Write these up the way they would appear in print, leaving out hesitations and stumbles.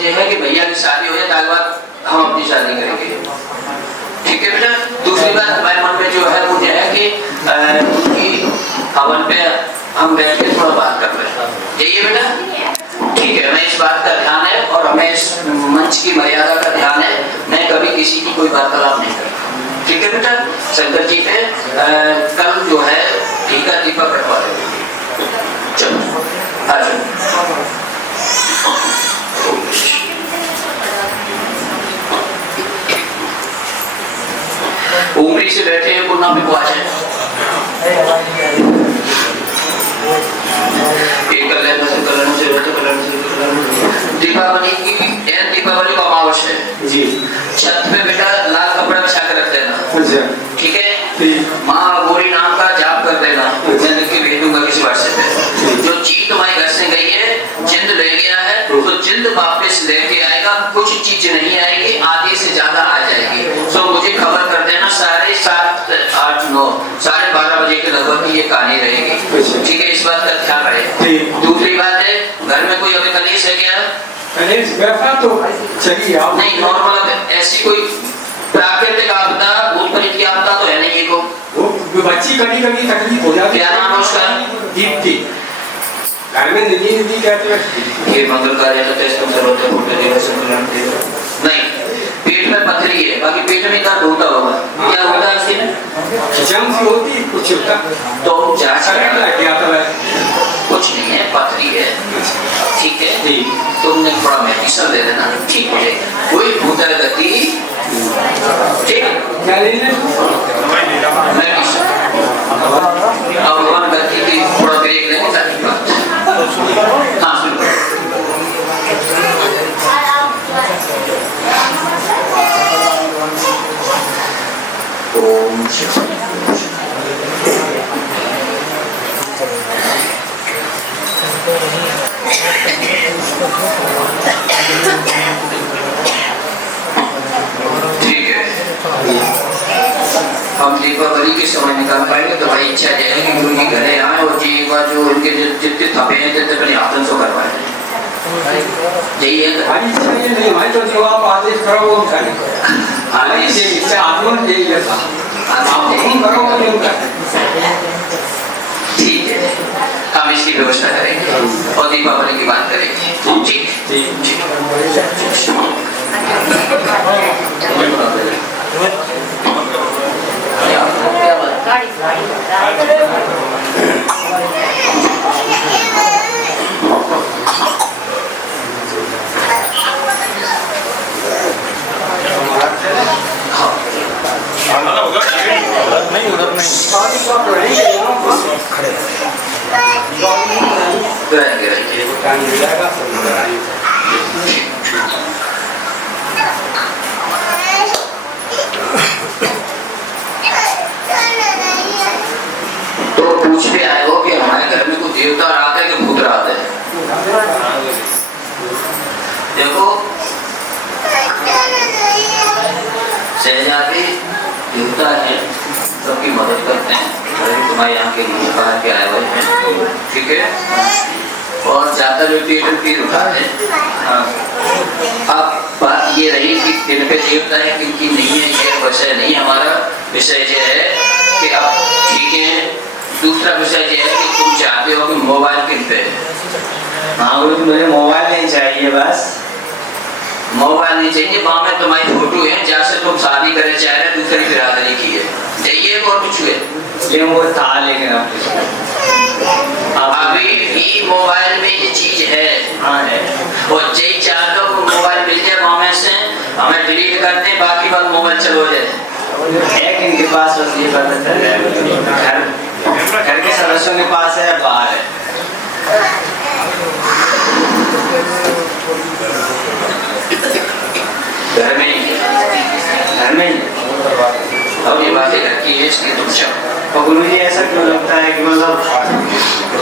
जो है कि भैया की शादी हो जाए ताकि बाद हम अपनी शादी करेंगे। ठीक है बेटा। दूसरी बात हमारे मन में जो है वो जो है कि उनकी हवन पे हम बैठ के थोड़ा बात कर रहे हैं। यही है बेटा। ठीक है, हमें इस बात का ध्यान है और हमें इस मंच की मर्यादा का ध्यान है। मैं कभी किसी की कोई वार्तालाप नहीं करता। ठीक है बेटा। शंकर जी पे कल जो है टीका दीपक रखवा देंगे। चलो आ जाओ। उमरी से बैठे हैं पुन्ना पे पहुंचे दीपावली की दीपावली को अमावस है जी। छत पे बेटा लाल कपड़ा बिछा कर रख देना। ठीक है। माँ गोरी नाम का जाप कर देना। मैं लिख के भेज दूंगा किसी व्हाट्सएप पे। जो चीज तुम्हारे घर से गई है, जिंद ले गया है तो जिंद वापस लेके आएगा। कुछ चीज नहीं आएगी, आधे से ज्यादा आ जाएगी। तो मुझे खबर कर देना 7:30, 8, 9, 12:30 बजे के लगभग ये कहानी रहेगी। ठीक है, इस बात का ध्यान रहे। दूसरी बात है, घर में कोई अभी कलेश है क्या? कलेश वैसा तो चलिए आप नहीं, नॉर्मल ऐसी कोई प्राकृतिक आपदा, भूत प्रेत की आपदा तो है नहीं। ये को वो बच्ची कभी कभी तकलीफ हो जाती है। क्या नाम है उसका? दीप्ति। घर में नहीं कहते हैं ये मंगल कार्य तो टेस्ट कर होते हैं। फूटे देगा संकलन देगा नहीं। पेट में पथरी है, बाकी पेट में दर्द होता होगा। क्या होता है उसके में? जम सी होती कुछ होता तो जांच करना क्या था? कुछ नहीं है, पथरी है। ठीक है जी। तुमने थोड़ा मेडिसिन दे देना, ठीक हो जाएगा। कोई भूत गति ठीक है। क्या लेना? मेडिसिन अब भगवान गति की थोड़ा ब्रेक लेने ताकि बात। हाँ सुनो। ओम ठीक है। हम दीपावली के समय निकाल पाएंगे तो भाई इच्छा है कि गुरु जी घरे आए और जी एक बार जो उनके जितने थपे हैं जितने अपने हाथों से करवाए। यही है हमारी इच्छा ये नहीं। हमारी तो जो आप आदेश करो वो करें। आदेश इच्छा आत्मा यही है। आप नहीं करो वो नहीं करें। ठीक है, हम इसकी व्यवस्था करेंगे और दीपावली की बात करेंगे। ठीक ठीक। तो पूछते आए हो कि हमारे घर में कोई देवता रात है कि भूत रात है? देखो शहजादी देवता है, सबकी मदद करते हैं। तुम्हारे यहाँ के लिए बाहर के आए हुए हैं। ठीक है। और ज्यादा जो पीर उठाते हैं। अब बात ये रही कि किन पे देवता है किन की नहीं है, ये विषय नहीं। हमारा विषय ये है कि अब ठीक है। दूसरा विषय ये है कि तुम चाहते हो कि मोबाइल किन पे है? हाँ मुझे मोबाइल नहीं चाहिए। बस मोबाइल नहीं चाहिए। वहां में तुम्हारी फोटो है जैसे तुम शादी करे चाह रहे दूसरी बिरादरी की है। चाहिए और कुछ है? वो था लेकिन अभी भी मोबाइल में ये चीज है। हाँ है। और जय चाहते हो मोबाइल मिल जाए वहां में से हमें डिलीट करते हैं, बाकी बात मोबाइल चलो जाए। एक इनके पास बस ये पता चल रहा है घर के सदस्यों के पास है, बाहर है। घर में ही घर में ही अब ये बातें रखी है इसकी तुम तो गुरु जी ऐसा क्यों लगता है कि मतलब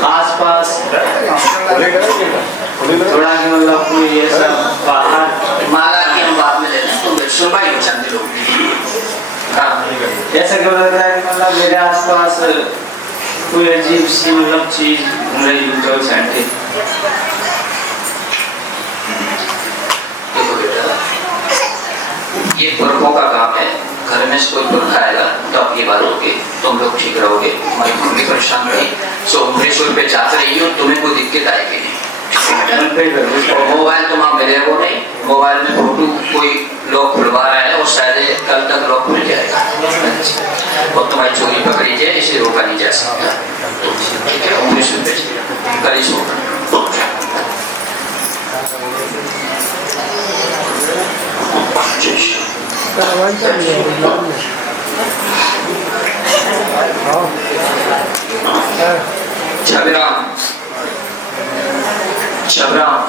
आसपास थोड़ा कि मतलब कोई ऐसा बाहर माला की हम बात में लेते हैं तो सुनवाई हो जाती लोग। हाँ ऐसा क्यों लग रहा है कि मतलब मेरे आसपास कोई अजीब सी मतलब चीज घूम रही है? ये पुरखों का काम है। घर में से कोई पुरख आएगा तो आप ये बात होगी, तुम लोग ठीक रहोगे, हमारी मम्मी परेशान रही, सो अमृतसर पे जाते रही हो, तुम्हें कोई दिक्कत आएगी नहीं। और मोबाइल तुम आप मिले वो नहीं, मोबाइल में फोटो कोई लोग खुलवा रहा है और शायद कल तक लोग खुल जाएगा और तुम्हारी चोरी पकड़ी जाए, इसे रोका नहीं जा सकता। ठीक है, अमृतसर पे कल ही होगा। छबराम छबराम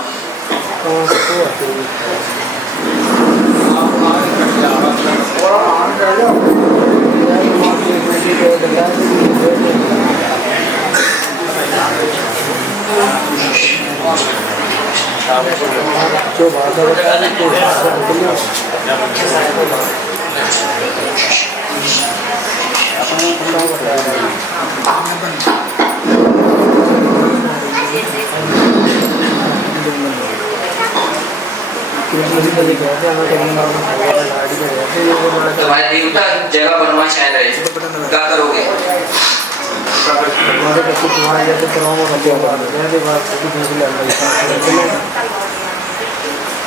जो भाषा तुम्हारे देवता जगह बनवा शायद रहे, क्या करोगे?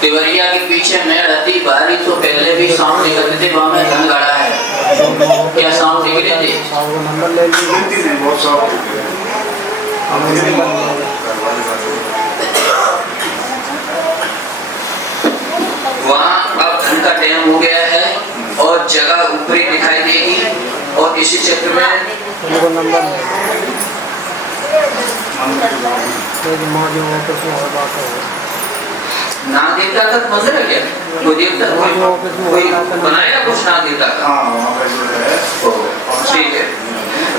देवरिया के पीछे मैं रहती बारी तो पहले भी सांप निकलते थे, वहां में धन गाड़ा है, क्या सांप निकले थे? वहाँ अब धन का टाइम हो गया है और जगह ऊपरी दिखाई देगी और इसी चक्र में नाग देवता का मंदिर है क्या? कोई देवता कोई बनाया कुछ नाग देवता का? ठीक है,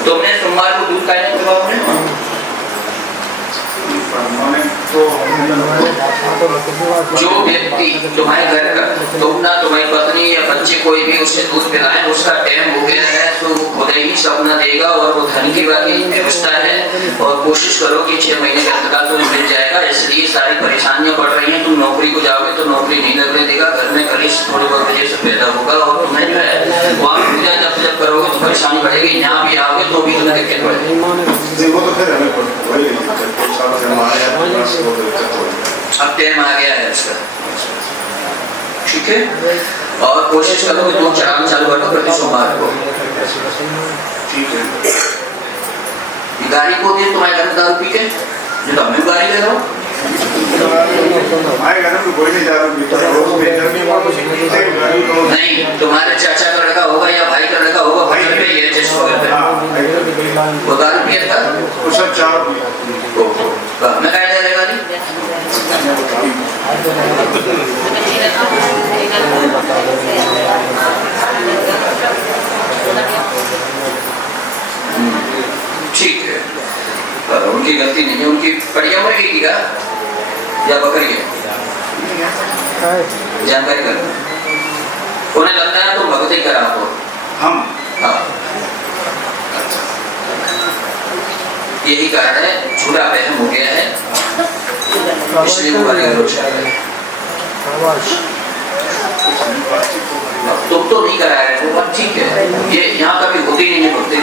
तुमने सोमवार को दूध खाने के बाद जो व्यक्ति तुम्हारे घर का, तुम ना तुम्हारी पत्नी या बच्चे कोई भी उससे दूध पिलाए, उसका टाइम हो गया है तो वो खुद ही सपना देगा और वो धन की व्यवस्था है और कोशिश करो कि 6 महीने का इंतकाल तुम्हें मिल जाएगा। इसलिए सारी परेशानियां पड़ रही हैं, तुम नौकरी को जाओगे तो नौकरी नहीं लगने देगा, घर में कलेश थोड़ी बहुत वजह से पैदा होगा और तुम्हें जो है वहाँ पूजा जब करोगे तो परेशानी बढ़ेगी, यहाँ भी आओगे तो भी तुम्हें दिक्कत बढ़ेगी। अब टाइम आ गया है उसका, ठीक है, और कोशिश करो कि तुम चढ़ाना चालू करो प्रति सोमवार को। गाड़ी को दिन तुम्हारे घर में दारू पी के जो तो हमें गाड़ी ले रहा हूँ नहीं, तुम्हारे चाचा का लड़का होगा या भाई का लड़का होगा, भाई पे ये एडजस्ट हो गया वो दारू पिया था, वो सब चार मैं क्या ले गाड़ी ठीक है, उनकी गलती नहीं है, उनकी बढ़िया उम्र की क्या या बकरी है जानकारी कर, उन्हें लगता है तुम भगवती करा हो हम, हाँ यही कारण है, झूठा वहम हो गया है इसलिए तुम तो नहीं करा रहे हो, ठीक है, ये यहाँ कभी होती नहीं है, भक्ति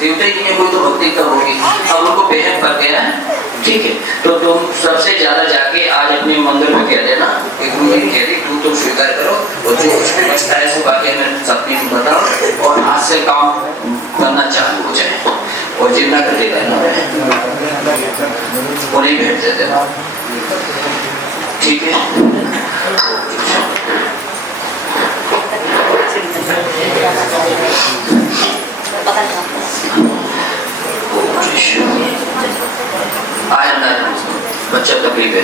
देवता ही नहीं है कोई तो भक्ति कब होगी, अब उनको बेहद कर गया है, ठीक है, तो तुम सबसे ज्यादा जाके आज अपने मंदिर में कह देना, तुम स्वीकार करो और जो उसमें बचता है बाकी हमें सपने में बताओ और आज से काम करना चालू हो जाए और जितना कर देगा उन्हें भेज दे देना, ठीक है। बच्चा तकलीफ है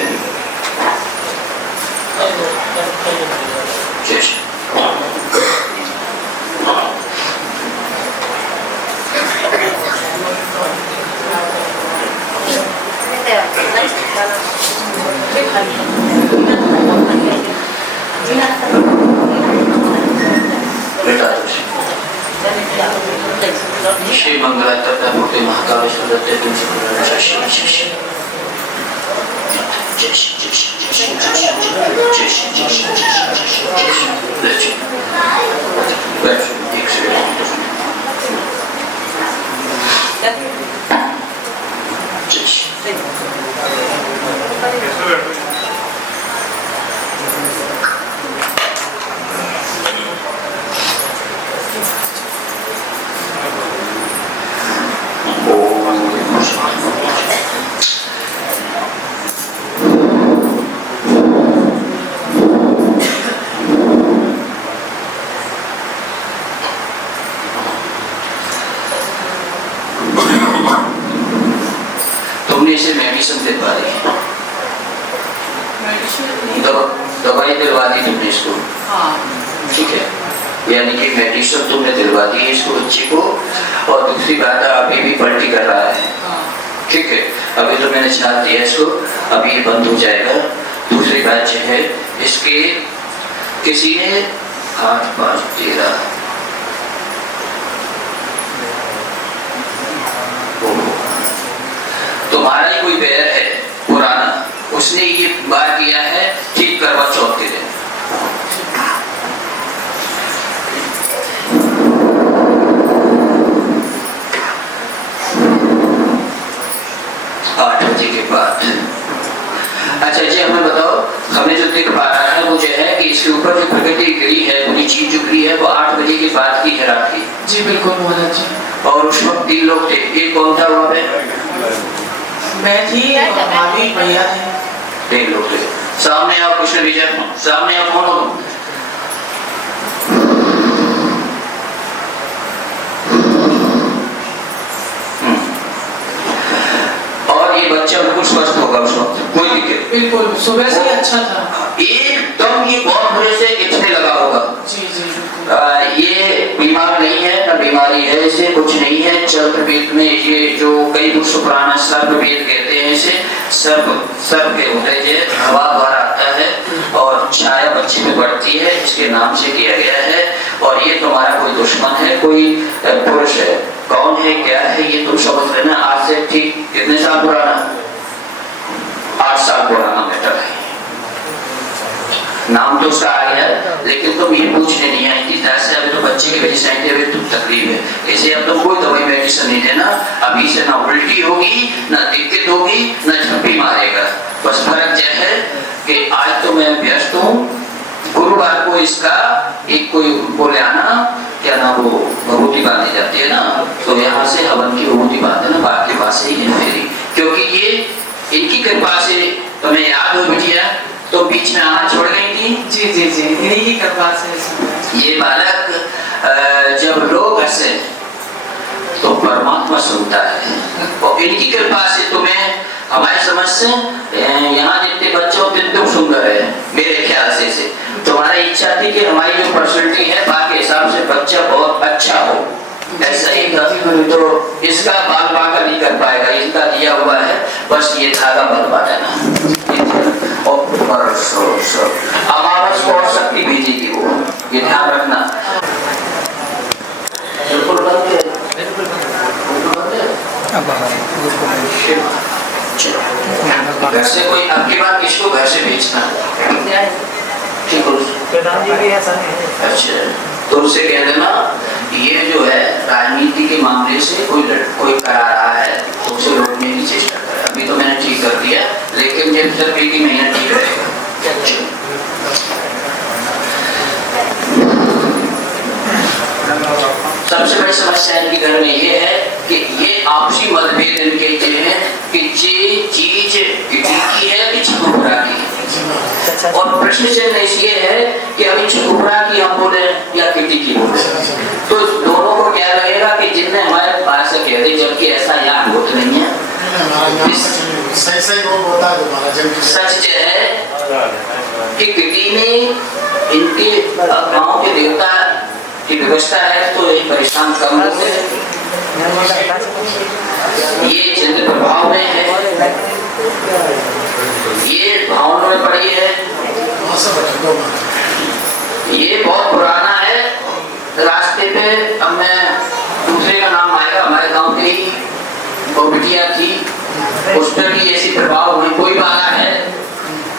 श्री मंगला मूर्ति महाकालेश्वर दत्ते तुमने इसे मेडिसिन दिलवा दी, दवाई दिलवा दी तुमने इसको, ठीक है, यानी कि मेडिसिन तुमने दिलवा दी इसको बच्चे को। और दूसरी बात अभी भी पलटी कर रहा है, ठीक है, अभी तो मैंने छाप दिया इसको, अभी ये बंद हो जाएगा। दूसरी बात जो है इसके किसी ने 8, 5, 13 तुम्हारा ही कोई बैर है पुराना, उसने ये बार किया है ठीक करवा चौथ के दिन। 8 बजे के बाद। अच्छा जी, हमें बताओ, हमें जो दिख पा रहा है वो जो है कि इसके ऊपर जो प्रगति गिरी है, पूरी चीज जो गिरी है वो 8 बजे के बाद की है रात की। जी बिल्कुल महाराज जी। और उस वक्त 3 लोग थे, एक कौन था वहाँ पे? मैं थी, भाभी भैया थे। 3 लोग थे। सामने आओ, कुछ ने भेजा, सामने आओ, कौन हो तुम? और ये बच्चा बिल्कुल स्वस्थ होगा उस वक्त, कोई दिक्कत? बिल्कुल, सुबह से अच्छा था। एकदम ये बहुत बुरे से इच्छने लगा होगा। जी जी। ये बीमार नहीं है, ना बीमारी है, इसे कुछ नहीं है। चक्रवेद में ये जो कई वर्ष पुराना सर्पवेद कहते हैं इसे, सर्प के होते हैं, हवा द्वारा आता है और छाया बच्चे में बढ़ती है, इसके नाम से किया गया है। और ये तुम्हारा कोई दुश्मन है, कोई पुरुष है, कौन है क्या है ये तुम समझ लेना। आज से ठीक कितने साल पुराना? 8 साल पुराना मैटर है। नाम तो उसका आ गया, लेकिन तुम ये पूछने नहीं आई कि से अभी तो बच्चे की वजह से आई थी, अभी तुम तकलीफ है, इसे अब तुम कोई दवाई मेडिसिन नहीं देना। अभी से ना उल्टी होगी, ना दिक्कत होगी, ना झप्पी मारेगा। बस फर्क यह है कि आज तो मैं व्यस्त हूँ, गुरुवार को इसका एक कोई बोले आना, क्या ना वो भभूति बांधी जाती है ना, तो यहाँ से हवन की भभूति बांध देना, बाकी बात से ही है मेरी, क्योंकि ये इनकी कृपा से तुम्हें याद हो बिटिया, तो बीच में आना छोड़ गई थी। जी जी जी, इन्हीं की कृपा से। ये बालक जब लोग हंसे तो परमात्मा सुनता है, और इनकी कृपा से तुम्हें, हमारी समझ से यहाँ जितने बच्चे होते तुम सुंदर है मेरे ख्याल से तुम्हारी इच्छा थी कि हमारी जो पर्सनैलिटी है बाकी हिसाब से बच्चा बहुत अच्छा हो, ऐसा ही था। तो इसका बाल बाका नहीं कर पाएगा, इसका दिया हुआ है, बस ये धागा बंधवा देना। और अमावस को और शक्ति भेजेगी वो, ये ध्यान रखना। बिल्कुल बंद है, घर से कोई आपकी बात किसको घर से भेजना ठीक है? अच्छा, तो उससे कह देना ये जो है राजनीति के मामले से कोई करा रहा है तो उसे रोकने की चेष्टा करे। अभी तो मैंने ठीक कर दिया, लेकिन जब तक 1 महीना ठीक रहेगा। सबसे बड़ी समस्या इनके घर में ये है कि ये आपसी मतभेद इनके ये है कि ये चीज किटी की है कि छकुपुरा की है। और प्रश्न चिन्ह ये है कि अभी छकुपुरा की हम बोले या किटी की बोले, तो दोनों को क्या लगेगा कि जिनने हमारे पास से कह दी, जबकि ऐसा याद होता नहीं है। सच है कि किटी में इनके गांव के देवता की व्यवस्था है, तो ये परेशान कम होते हैं। ये चंद्र प्रभाव में है, ये भावनों में पड़ी है, ये बहुत पुराना है। रास्ते पे अब मैं दूसरे का नाम आएगा, हमारे गांव की वो बिटिया थी, उस पर भी ऐसी प्रभाव हुई, कोई बाला है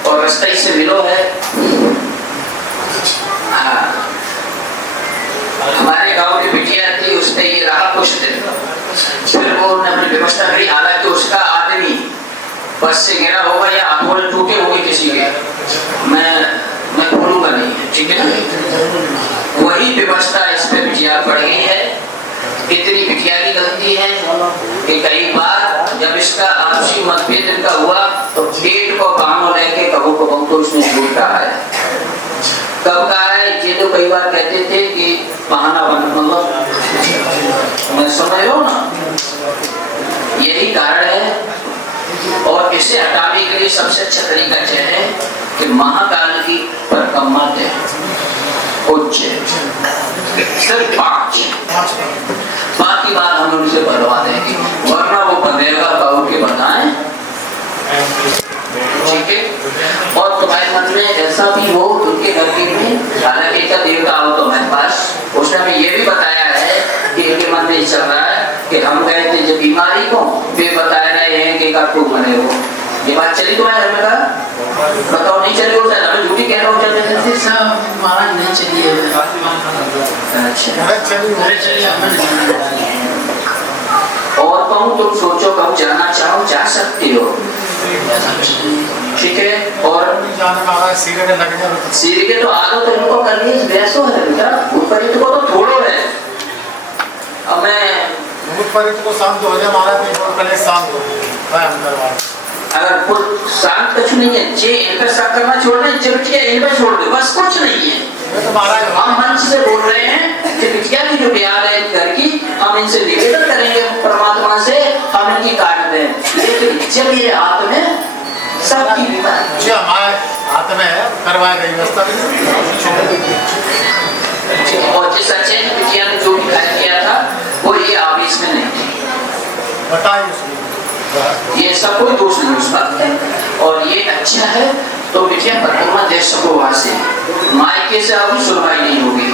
और रास्ता इससे मिलो है। हाँ, हमारे गांव की बिटिया थी, उसने ये रहा कुछ दिन, फिर वो उन्होंने अपनी व्यवस्था करी। हालांकि उसका आदमी मैं बोलूंगा नहीं, ठीक है ना। वही व्यवस्था इस पे बिटिया पड़ गई है। इतनी बिटिया की गलती है कि कई बार जब इसका आपसी मतभेद इनका हुआ तो पेट को बाहों लेके कबू कबू तो इसने झूठ कहा है। कब कहा है? ये तो कई बार कहते थे कि बहाना बन, मतलब मैं समझ रहा हूँ ना, यही कारण है। और इसे हटाने के लिए सबसे अच्छा तरीका यह है कि महाकाल की परिक्रमा है उच्च सिर्फ 5, बाकी बात हम उनसे बनवा देंगे, वरना वो बनेगा कहो के बताएं, ठीक है। और तुम्हारे मन में ऐसा भी हो उनके घर के में हालांकि का देवता हो तुम्हारे पास, उसने हमें ये भी बताया है कि इनके मन में चल रहा है कि हम गए थे जब बीमारी को वे बता रहे हैं कि कब तू बने हो। ये बात चली तुम्हारे घर में का बताओ? नहीं चली हो शायद, हमें झूठी कह रहा हो चलते सब महाराज नहीं चलिए। और कहूँ तुम सोचो कब जाना चाहो जा सकती हो, ठीक है। और सीरी के तो आदत तो इनको कर ली वैसो है बेटा, ऊपर को तो थोड़ो है। अब मैं को शांत हो जाए महाराज, पहले शांत हो अगर खुद शांत कुछ नहीं है, जे इनका शांत करना छोड़ना है, जब बिटिया इनमें छोड़ दो, बस कुछ नहीं है। तो महाराज हम मंच से बोल रहे हैं कि बिटिया की जो ब्याह है घर की, हम इनसे निवेदन करेंगे परमात्मा से हम इनकी काट दें, लेकिन जब ये हाथ में सबकी बीमारी हमारे हाथ में है, करवाए गई व्यवस्था। और जिस अच्छे बिटिया ने जो भी कार्य किया था वो ये आवेश में नहीं थी, बताइए ये सब कोई दोष नहीं उस बात है। और ये अच्छा है तो बिटिया परिक्रमा दे सको वहां से, मायके से अब सुनवाई नहीं होगी,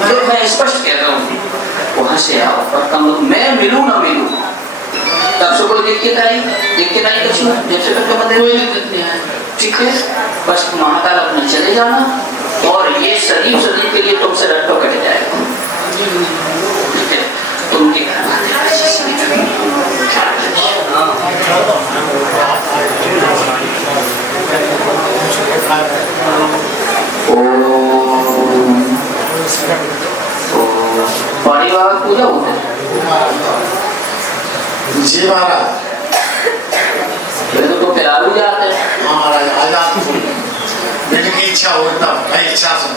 तो मैं स्पष्ट कह रहा हूँ वहां से आओ परिक्रमा, मैं मिलूं ना मिलूं तब से कोई दिक्कत आई कुछ जब से परिक्रमा दे कोई दिक्कत नहीं है, ठीक है। बस महाकाल अपने चले जाना और ये सदी सदी के लिए तुमसे रट्टो कट जाएगा, ठीक है। तुमके घर पानी बाबा पूजा होता है जी महाराज। तो फिर आलू जाते हैं महाराज आ जाते, बेटे की इच्छा हो तब भाई इच्छा सुन।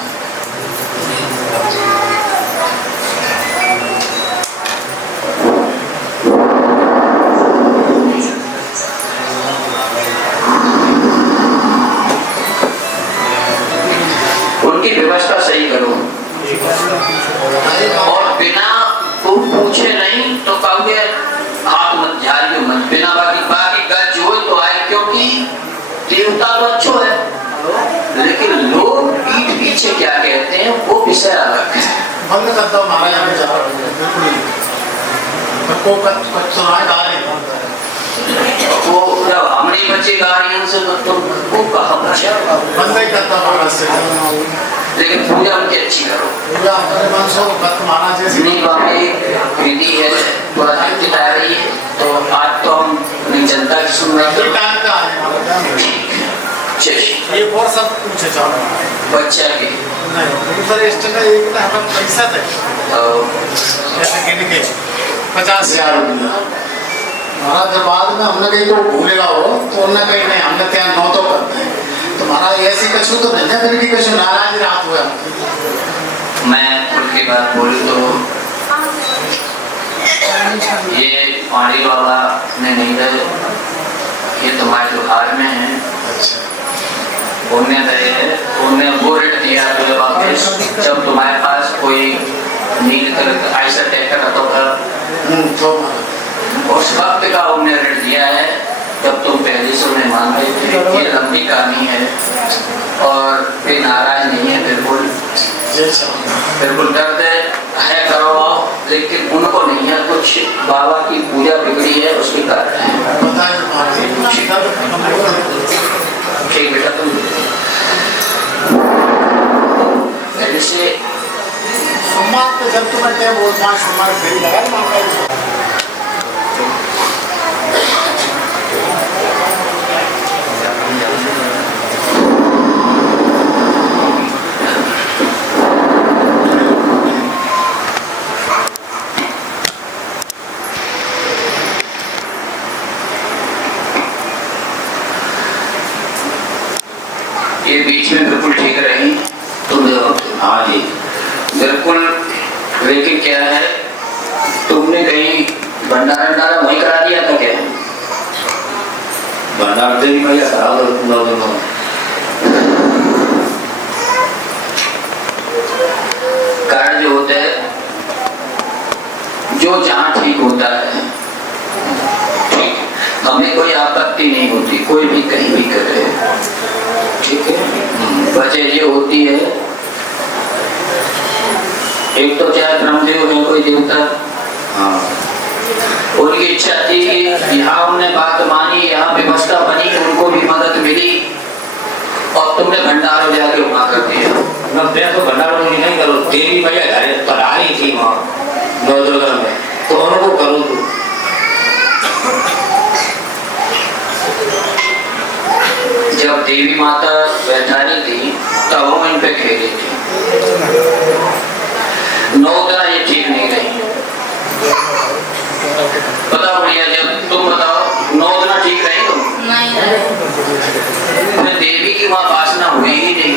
उनकी व्यवस्था सही करो और बिना पूछे नहीं तो कहोगे हाथ मत झाड़ियो मत, बिना बाकी गज हो तो आए, क्योंकि देवता तो अच्छो है लेकिन लोग पीठ पीछे क्या कहते हैं वो विषय अलग है। बंद करता हूँ महाराज, वो जब हमारे बच्चे गा रही हैं उनसे तो वो कहा बंद ही करता हूँ, लेकिन पूजा उनकी अच्छी करो। पूजा हमारे मन से महाराज जैसी नहीं बाबी विधि है थोड़ा दिक्कत आ रही है, तो आज तो हम जनता की सुन रहे हैं। ये और सब पूछे चाहो बच्चा के नहीं इस जगह एक ना हम पैसा थे जैसे गिन के 50,000 रुपया महाराज, जब बाद में हमने कहीं तो भूलेगा हो तो उन्हें कहीं नहीं, हमने ત્યાં नौतो करते हैं तो महाराज ऐसी कछु तो नहीं है, फिर की कछु नाराज रात हुआ। मैं उनकी बात बोलूं तो ये पानी वाला ने नहीं रहे, ये तुम्हारे जोहार में है, उन्हें वो ऋण दिया तो वापस जब तुम्हारे पास कोई नील कर ऐसा टैकर आता था उस वक्त का उन्हें ऋण दिया है जब तुम पहले से उन्हें मान रहे थे। ये लंबी कहानी है और कोई नाराज नहीं है, बिल्कुल दर्द है करो आओ, लेकिन उनको नहीं है कुछ बाबा की पूजा बिगड़ी है उसके कारण है। ठीक बेटा तुम जैसे सोमवार जब तुम्हें बोल 5 सोमवार फेरी लगा बीच में बिल्कुल ठीक रही तुम। हाँ जी बिल्कुल। लेकिन क्या है तुमने कहीं भंडारा वहीं करा दिया था क्या? भंडार देवी मैया खराब दोनों। कारण जो होता है जो जहाँ ठीक होता है ठीक, हमें कोई आपत्ति नहीं होती, कोई भी कहीं भी करे, ठीक है। वजह ये होती है एक तो क्या ब्रह्मदेव है कोई देवता, हाँ उनकी इच्छा थी कि यहाँ उन्होंने बात मानी, यहाँ व्यवस्था बनी, उनको भी मदद मिली और तुमने भंडारों जाके वहाँ कर दिया। मैं तो भंडारों में नहीं करो, देवी मैया घर पर आ रही थी वहाँ नवदुर्गा में, तो उनको करूँ तू। जब देवी माता बैठानी थी तब वो इन पे खेली थी। नवदुर्गा ये ठीक नहीं रही। बताओ भैया जब तुम बताओ नवदुर्गा ठीक रही तुम? नहीं। देवी की वहाँ वासना हुई ही नहीं,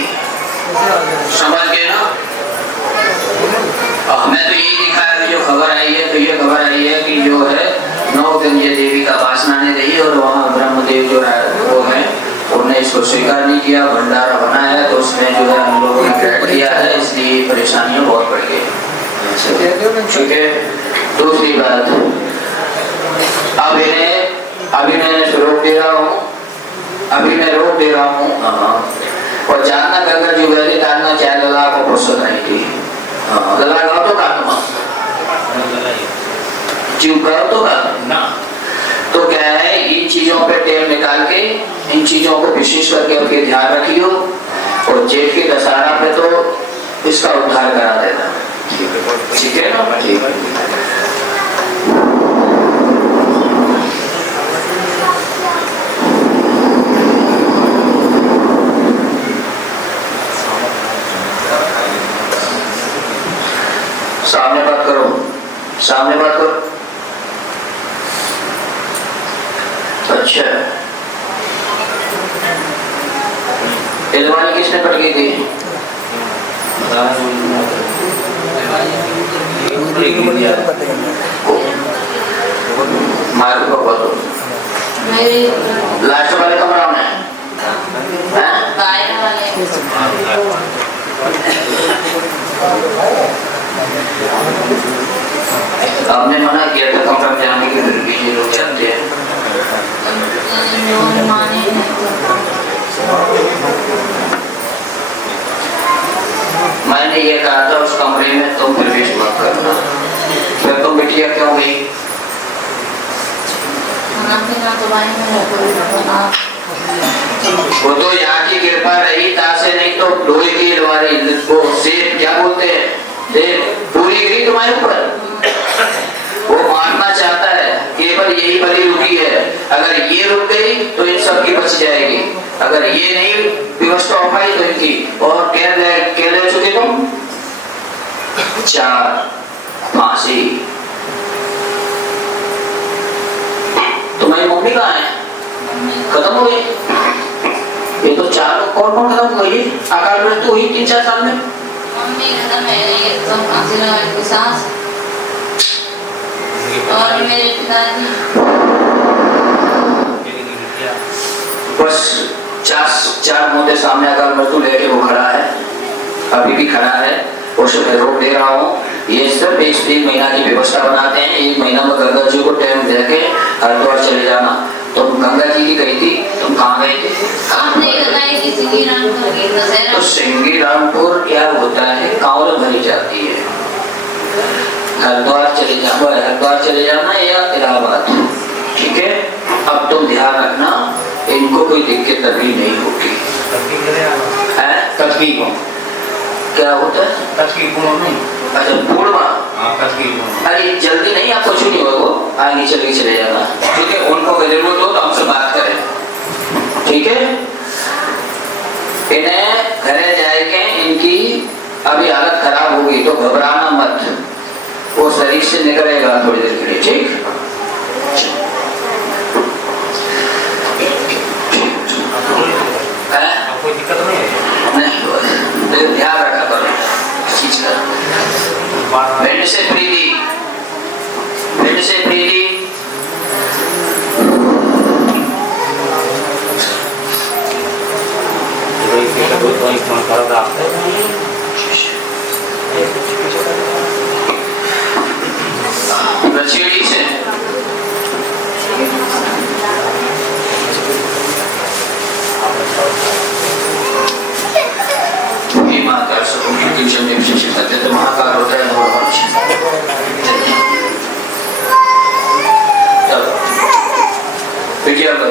समझ गए ना? हमें तो यही दिखा है जो खबर आई है, तो ये खबर आई है कि जो है 9 दिन ये देवी का वासना नहीं रही और वहाँ ब्रह्मदेव जो है वो है उन्होंने इसको स्वीकार नहीं किया, भंडारा बनाया तो उसमें जो है हम लोगों ने बैठ दिया है, इसलिए परेशानियां बहुत बढ़ गई। ठीक है। दूसरी बात अभी मैं रोक दे रहा हूँ, अभी मैं रोक दे रहा हूँ और जानना गंगा जी गए जानना क्या लला को फुर्सत नहीं थी। लला गाओ तो काटो जीव करो तो काटो ना। तो क्या है इन चीजों पे टेम निकाल के इन चीजों को विशेष करके उनके ध्यान रखियो और जेठ के दशहरा पे तो इसका उद्धार करा देना। ठीक है ना? ठीक है। सामने बात करो, सामने बात करो। अच्छा दिलवानी किसने पट गई थी? मारू को बोलो लास्ट वाले कमरा में आपने मना किया था कमरा में जाने के लिए, ये लोग जानते हैं। मैंने ये कहा था उस कमरे में तुम प्रवेश मत करना, फिर तुम बिटिया क्यों गई? वो तो यहाँ की कृपा रही तासे, नहीं तो लोहे की अलमारी वो सेठ क्या बोलते हैं पूरी गिरी तुम्हारे ऊपर। वो मारना चाहता है, केवल यही बली रुकी है, अगर ये रुक गई तो इन सब की बच जाएगी, अगर ये नहीं व्यवस्था हो पाई तो इनकी। और क्या ले चुके तुम? 4 फांसी। तुम्हारी मम्मी कहाँ है? खत्म हो गई? ये तो 4 लोग कौन कौन खत्म हो गई? अकाल मृत्यु हुई 3-4 साल में। मम्मी खत्म है, ये तो फांसी लगाई थी सास और मेरे पिताजी। बस 4 मुद्दे सामने अकाल मृत्यु लेके वो खड़ा है, अभी भी खड़ा है, उसे मैं रोक दे रहा हूँ। ये सिर्फ 1 महीना की व्यवस्था बनाते हैं, 1 महीना में गंगा जी को टाइम देके हरिद्वार चले जाना। तुम गंगा जी की गई थी, तुम कहाँ गए थे? आपने बताया कि सिंगीरामपुर की दशहरा। तो सिंगीरामपुर क्या होता है, कांवड़ भरी जाती है। हरिद्वार चले जाना या इलाहाबाद, ठीक है। अब तुम ध्यान रखना इनको कोई दिक्कत अभी नहीं होगी। क्या होता है? अच्छा पूर्णिमा। अरे जल्दी नहीं, आप कुछ नहीं होगा, वो आगे चले जाना, ठीक है। उनको जरूरत हो तो हमसे बात करें, ठीक है। इन्हें घरे जाएंगे, इनकी अभी हालत खराब होगी तो घबराना मत, वो शरीर से निकलेगा थोड़ी देर के लिए, ठीक। कोई दिक्कत नहीं है। ध्यान रखा करो इस चीज का। भिंड से प्रीति, भिंड से प्रीति, रचेड़ी से महाकाल महाकाल होता है बिटिया कर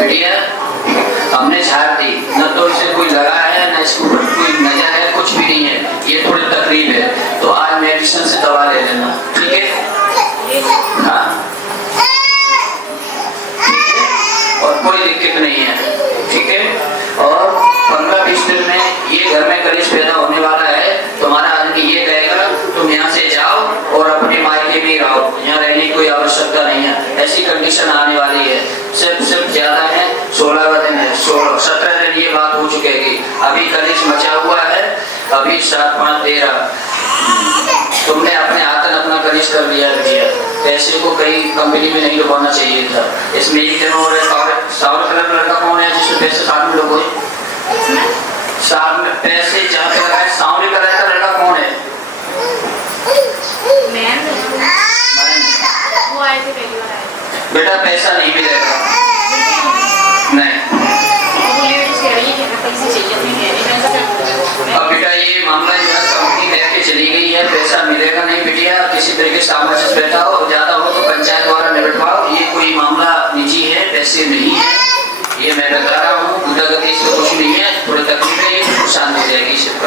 बिटिया हमने झाड़ दी, न तो इसे कोई लगा है, न इसके ऊपर कोई नजर है, कुछ भी नहीं है, ये थोड़ी तकलीफ है, तो आज मेडिसिन से दवा ले लेना, ठीक है? हाँ, और कोई दिक्कत नहीं है, ठीक है? और 15-20 दिन में ये घर में कलेश पैदा होने वाला है, तुम्हारा आदमी ये कहेगा तुम यहाँ से जाओ और अपने मायके में रहो, यहाँ रहने की कोई आवश्यकता नहीं है, ऐसी कंडीशन आने वाली है। सिर्फ ज्यादा है 16 दिन है, 17 दिन ये बात हो चुकेगी, अभी कलेश मचा हुआ है, अभी 7-5-13 तुमने अपने हाथन अपना कलेश कर दिया है। पैसे को कहीं कंपनी में नहीं डुबाना चाहिए था, इसमें एक दिन और सावर कलर लड़का कौन है जिसमें पैसे साथ में डुबोए? साथ में पैसे जहाँ पे लगाए सांवले कलर का लड़का कौन है? वो आए थे पहली बार आए बेटा पैसा नहीं मिलेगा, नहीं। अब बेटा ये मामला जो है कंपनी लेके चली गई है, पैसा मिलेगा नहीं बिटिया, किसी तरीके से सामंजस्य बैठाओ, ज्यादा हो तो पंचायत द्वारा निपटवाओ, ये कोई मामला निजी है, पैसे नहीं है, ये मैं बता रहा हूँ, गुंडागर्दी से कुछ नहीं है, थोड़ी तकलीफ है, ये शांति रहेगी सिर्फ।